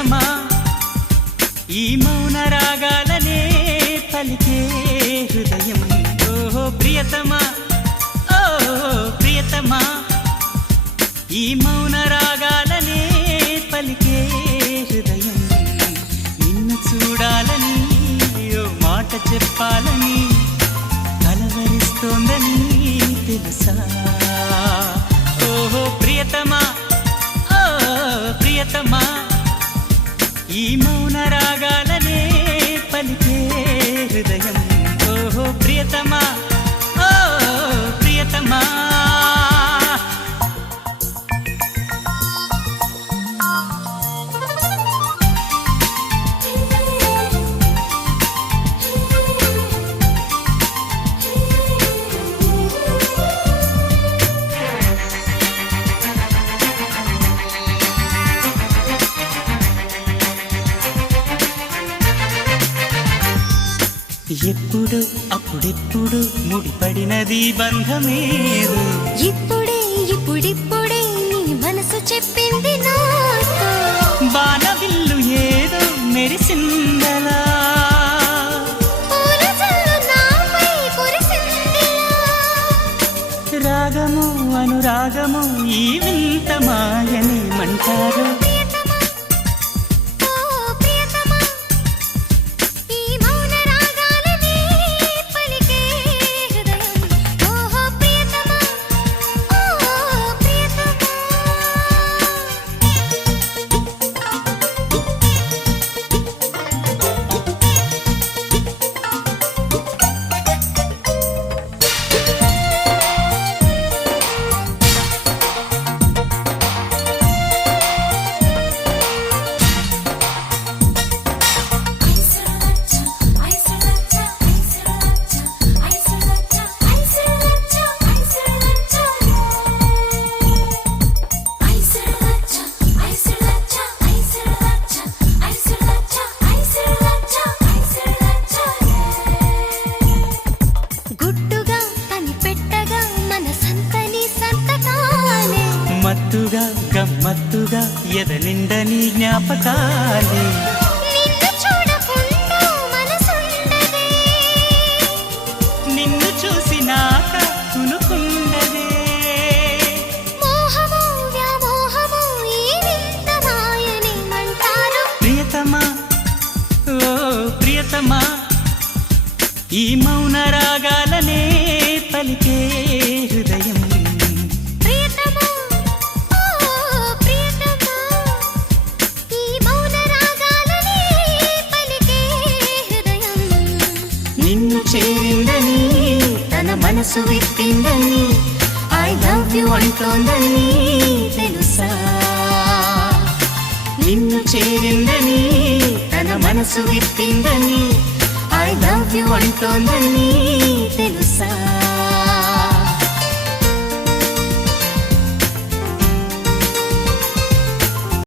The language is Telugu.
ప్రియతమా ఈ మౌన రాగాలనే పలికే హృదయం ఓ ప్రియతమా ఓ ప్రియతమా ఈ మౌన రాగాలనే పలికే హృదయం నిన్ను చూడాలని ఓ మాట చెప్పాలని కలవరిస్తోందని తెలుసా ఓ ప్రియతమా ఓ ప్రియతమా ఈ మౌన రాగాలనే పలికే హృదయం ఓ ప్రియతమా ఓ ప్రియతమా ఎప్పుడు అప్పుడెప్పుడు ముడిపడినది బంధమేదు ఇప్పుడిప్పుడే నీ మనసు చెప్పింది నాతో బాణవిల్లు ఏదో మెరిసిందలా నాపై కురిసిందిలా రాగము అనురాగము ఈ వింత మాయని మంటారు మత్తుగా గమ్మత్తుగా ఎదనిండని జ్ఞాపకాలే నిన్ను చూసినాక తునుకుండదే ప్రియతమా ఓ ప్రియతమా ఈ మౌన రాగాలనే పలికే హృదయం నిన్ను చేరిందని తన మనసు విప్పిందని ఐ లవ్ యు అంటోందని తెలుసా నిన్ను చేరిందని తన మనసు విప్పిందని ఐ లవ్ యు అంటోందని తెలుసా